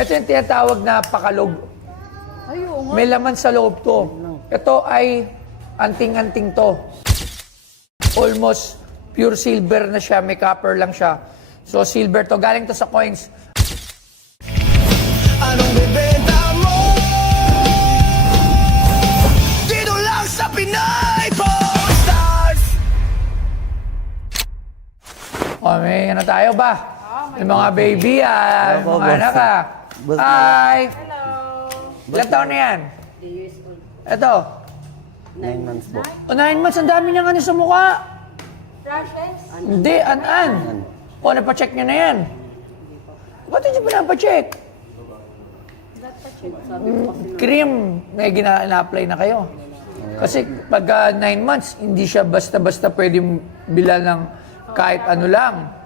Ito yung tinatawag na pakalog. Ay, oo nga. May laman sa loob to. Ito ay anting-anting to. Almost pure silver na siya. May copper lang siya. So silver to. Galing to sa coins. Anong bebenta mo? Dito lang sa Pinay Pawn Stars. O, may ano tayo ba? May mga baby, Opo, mga boss. anak, Boss. Hi! Hello. Ilan taon na yan? 3 years old. Ito. 9 months po. O, 9 months, ang dami niyang ano sa mukha. Rashes? Hindi, an-an. O, napacheck niyo na yan. Ba't hindi pa napacheck? Cream, may gina-apply na kayo. Kasi pag 9 months, hindi siya basta-basta pwedeng bila ng kahit ano lang.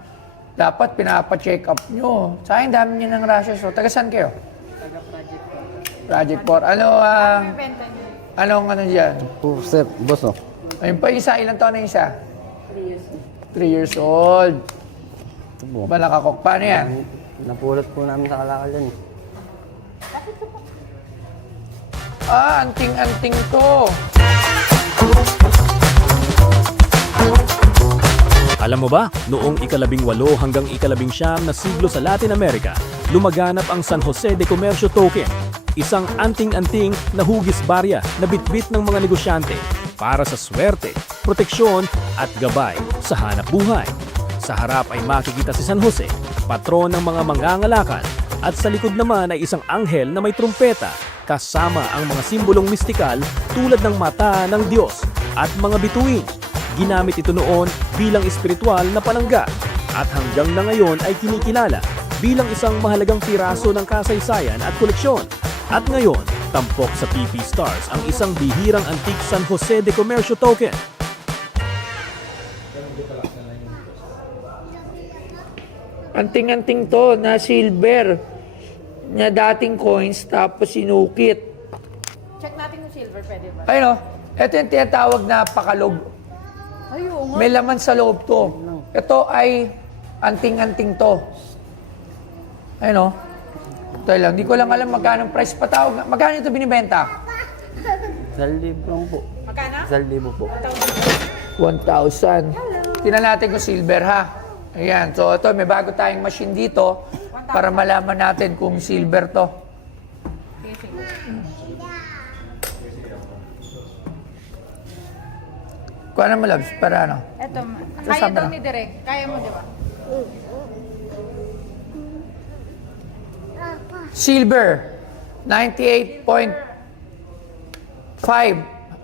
Dapat pinapa-check up nyo. Sa akin, dami nyo ng rashes. So, taga saan kayo? Taga Project 4. Ano, Benta niyo. anong ano dyan? Po, sir, boss, oh. Ayun pa isa, ilang taon na yung isa? 3 years old. 3 years old. Ito po. Ba nakakok? Paano yan? Napulot po namin sa kalakal yan. Anting-anting to. Alam mo ba, noong ika-18 hanggang ika-19 na siglo sa Latin America, lumaganap ang San Jose de Comercio Token, isang anting-anting na hugis barya na bitbit ng mga negosyante para sa swerte, proteksyon at gabay sa hanap buhay. Sa harap ay makikita si San Jose, patron ng mga mangangalakal, at sa likod naman ay isang anghel na may trumpeta kasama ang mga simbolong mistikal tulad ng mata ng Diyos at mga bituin. Ginamit ito noon bilang espiritual na palangga at hanggang na ngayon ay kinikilala bilang isang mahalagang piraso ng kasaysayan at koleksyon. At ngayon, tampok sa PP Stars ang isang bihirang antique San Jose de Comercio Token. Anting-anting to na silver. Na dating coins tapos sinukit. Check natin yung silver, pwede ba? Ayun o. Ito yung tinatawag na pakalog. Ay, oo nga. May laman sa loob to. Ito ay anting-anting to. Ayun o. Ito lang. Hindi ko lang alam magkano price patawag. Magkano ito binibenta? 1,000 lang po. Magkano? 1,000 po. 1,000. Tingnan natin kung silver ha. Ayan. So ito, may bago tayong machine dito para malaman natin kung silver to. Sige, sige. Kuha na mo, Labs, para ano? Eto, Sa kaya Sabra. daw ni Direk. Kaya mo, di ba? Silver, 98.5.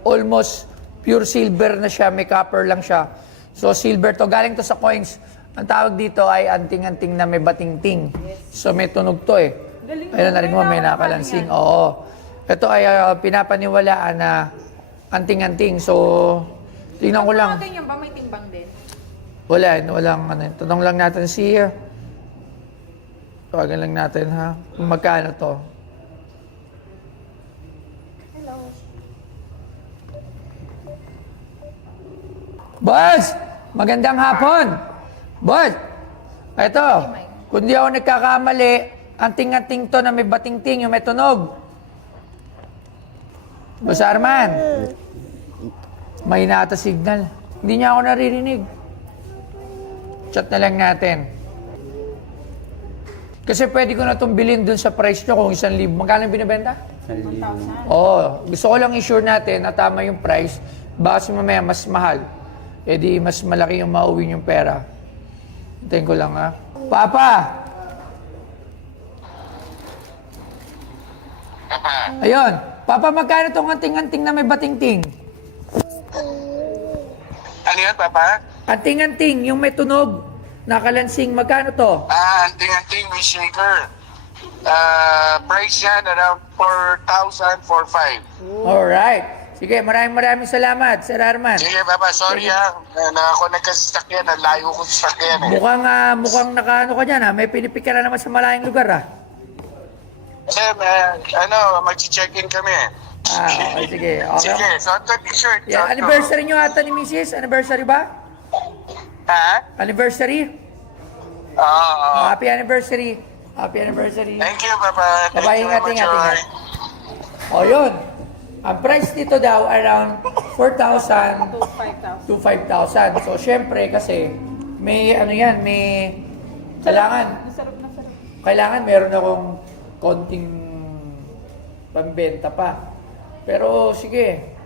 Almost pure silver na siya. May copper lang siya. So, silver to. Galing to sa coins. Ang tawag dito ay anting-anting na may batingting. So, may tunog to eh. Ayun, narinig mo, may nakalansing. Oo. Ito ay pinapaniwalaan na anting-anting. So, tingnan ko lang. Natin yan ba? May timbang din. Walang ano. Tanong lang natin si tawagan lang natin ha. Kung magkano to. Hello. Boss! Magandang hapon! Boss! Ito, kung di ako nagkakamali, anting-anting to na may batingting, yung may tunog. Boss Arman, may nata signal. Hindi niya ako naririnig. Chat na lang natin. Kasi pwede ko na itong bilhin dun sa price nyo kung 1,000. Magkano yung binibenta? 1,000. Oo. Gusto ko lang i-sure natin na tama yung price. Baka kasi mamaya mas mahal. E di mas malaki yung mauwi yung pera. Hintayin ko lang ha. Papa! Ayun. Papa, magkano itong anting-anting na may batingting? Ano yan, Papa? Anting-anting, yung may tunog, nakalansing, magkano to? Anting-anting may shaker. Price yan around 4,000, 4,500. Alright. Sige, maraming salamat, Sir Arman. Sige, Papa, sorry na ako nagkastak yan. Ang layo ko sa yan eh. Mukhang nakaano ka dyan ha. May pinipik ka na naman sa malayang lugar ha. Sir, mag-check-in kami. Okay, sige. Okay. Sige, suot ko t-shirt. Yeah, suot ko. anniversary nyo ata ni Mrs. Anniversary ba? Ha? Anniversary? Oo. Happy anniversary. Happy anniversary. Thank you, Papa. Thank Bye-bye, you ingat, very much, ingat, Joy. ingat. O yun. Ang price dito daw around 4,000 To 5,000. to 5,000. So, syempre kasi may ano yan, may kailangan Nasarap na sarap. kailangan meron akong konting pambenta pa. Pero sige.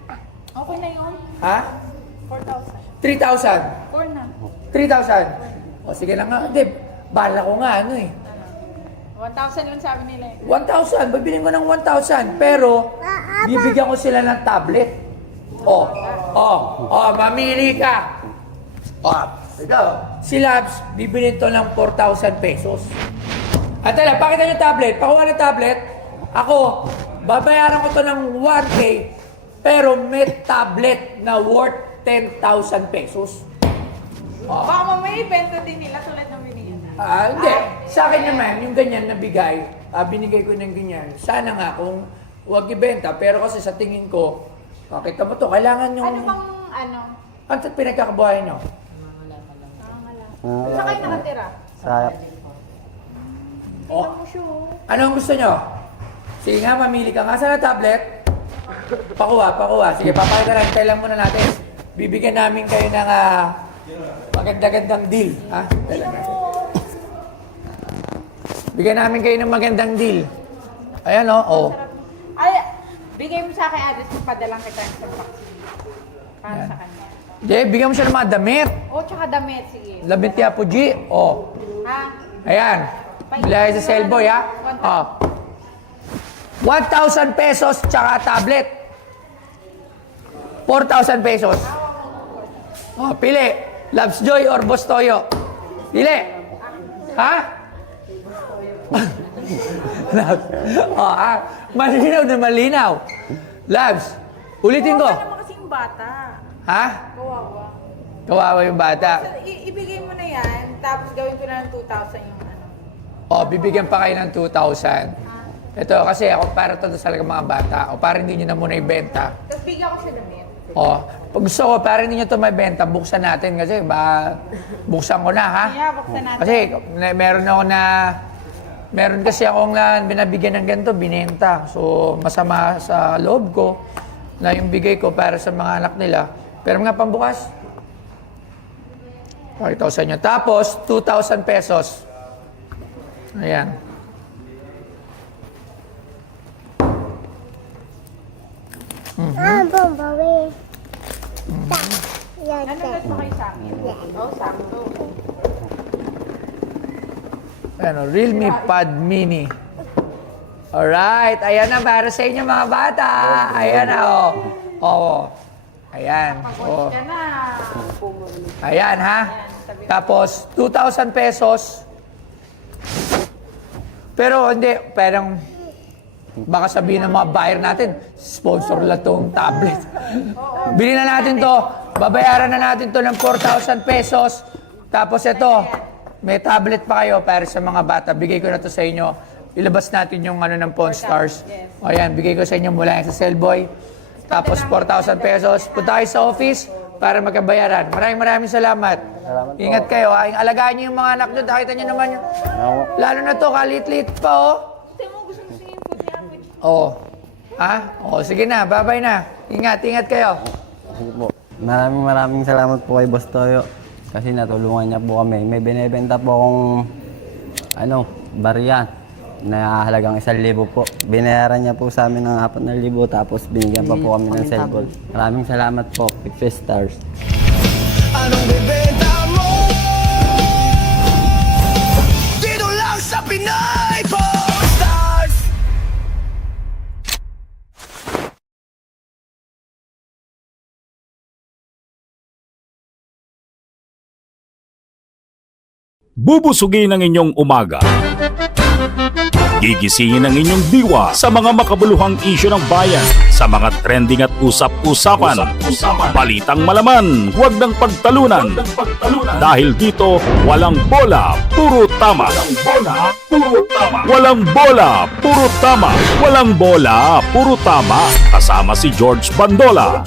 Okay na yun. Ha? 4,000. 3,000. 4 na. 3,000. O sige na nga. Hindi, bala ko nga ano eh. 1,000 lang sabi nila eh. 1,000. Bibilin ko ng 1,000. Pero, bibigyan ko sila ng tablet. Mamili ka. Ikaw. Si Labs, bibilin to ng 4,000 pesos. At tala, pakita niyo tablet. Pakuha ng tablet. Ako, babayaran ko to ng 1K. Pero may tablet na worth 10,000 pesos. Baka mamaya ibenta din nila tulad ng binigyan. Hindi. Sa akin naman, yung ganyan na bigay, binigay ko ng ganyan. Sana nga kung huwag ibenta, pero kasi sa tingin ko, kita mo to, kailangan yung... Ano bang ano? Ano pinagkakabuhayan nyo? Sa kayo nakatira? Sa Tingnan mo siya. Ano ang gusto nyo? Sige nga, mamili ka nga. Saan na tablet? Pakuha. Sige, papakita natin. Kailan muna natin. Bibigyan namin kayo ng maganda-gandang deal. Ha? Talaga. Bigyan namin kayo ng magandang deal. Ayan o. Ay, bigay mo sa akin address mo, padalang kita ng vaccine. Para sa kanya. Hindi, bigyan mo siya ng mga damit. Tsaka damit, sige. Labit niya po, G. Ha? Ayan. Bilay sa cellboy, ha? 1,000 pesos tsaka tablet. 4,000 pesos. Pili. Loves Joy or Boss Toyo? Pili. Ha? Labs. Malinaw na malinaw. Labs, ulitin ko. Kawawa naman kasi yung bata. Ha? Kawawa. Kawawa yung bata. So, ibigay mo na yan, tapos gawin ko na ng 2,000 yung ano. Bibigyan pa kayo ng 2,000. Ito, kasi ako para to sa mga bata. Para hindi nyo na muna ibenta. Tapos bigyan ko siya damit. Pag gusto ko, para hindi nyo ito mabenta, buksan natin. Kasi buksan ko na, ha? Kaya, buksan natin. Kasi meron kasi akong binabigyan ng ganito, binenta. So, masama sa loob ko na yung bigay ko para sa mga anak nila. Pero nga pambukas. Pakita ko sa inyo. Tapos, 2,000 pesos. Ayan. Nanonood pa kayo sa akin? Sakto. Ano, Realme Pad Mini. Alright, ayan na para sa inyo mga bata. Ayan na, Ayan. Pag-watch ka na. Ayan, ha? Tapos, 2,000 pesos. Pero hindi, parang baka sabihin ng mga buyer natin, sponsor lang tong tablet. Bili na natin to. Babayaran na natin to ng 4,000 pesos. Tapos ito, may tablet pa kayo para sa mga bata. Bigay ko na to sa inyo. Ilabas natin yung ng Pawn Stars. O yan, bigay ko sa inyo mula yan sa Cellboy. Tapos 4,000 pesos. Punta kayo sa office para magkabayaran. Maraming salamat. Ingat kayo. Alagaan niyo yung mga anak nyo. Nakita nyo naman yung... Lalo na to, kalit-lit pa, Gusto mo yung food niya. Sige na. Bye-bye na. Ingat kayo. Sige po. Maraming salamat po kay Boss Toyo. Kasi natulungan niya po kami. May binibenta po akong barya na halagang 1,000 po. Binayaran niya po sa amin ng 4,000 tapos binigyan pa po kami ng cellphone. Maraming salamat po, Pixie Stars. Anong bebenta mo? Dito lang sa Pinay Pawn Stars. Bubusugin ang inyong umaga. Gigisingin ang inyong diwa sa mga makabuluhang isyu ng bayan, sa mga trending at usap-usapan. Balitang malaman, huwag ng pagtalunan. Dahil dito, walang bola, puro tama. Walang bola, puro tama. Walang bola, puro tama. Kasama si George Bandola.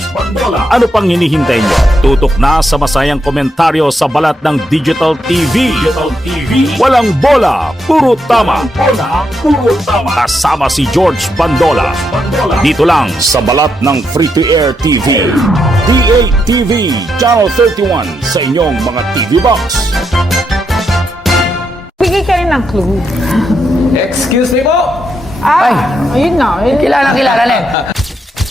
Ano pang hinihintay nyo? Tutok na sa masayang komentaryo sa balat ng Digital TV. Walang bola, puro tama. Kasama si George Bandola. Dito lang sa balat ng Free to Air TV. DATV Channel 31 sa inyong mga TV box. Bigay kayo ng clue. Excuse me po! Ayun na. Kilala na eh.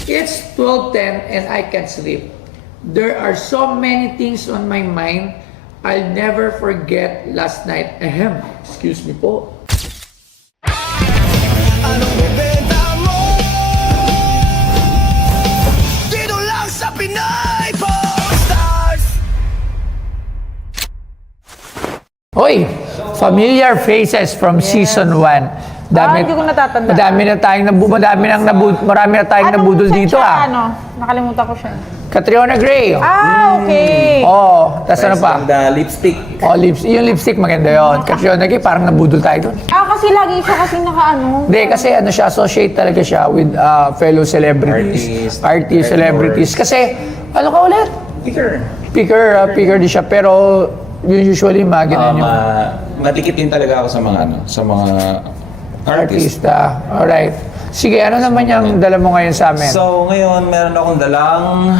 It's 12:10 and I can't sleep. There are so many things on my mind. I'll never forget last night. Ahem. Excuse me po. Anong ibenta mo? Dito lang sa Pinay Stars. Hoy, familiar faces from season 1. Hindi ko natatandaan. Marami na tayong nabudol dito Nakalimutan ko siya. Catriona Gray. Okay. Tas ano pa? The lipstick. Yung lipstick maganda yun. Catriona Gray, parang nabudol tayo doon. Kasi lagi siya kasi nakaano. Hindi, kasi associate talaga siya with fellow celebrities. Artists, celebrities. Kasi, ano ka ulit? Picker din siya. Pero, usually, ganun yung Matikit din talaga ako sa mga artist. artista. Alright. Sige, ano naman yung dala mo ngayon sa amin? So, ngayon, meron akong dalang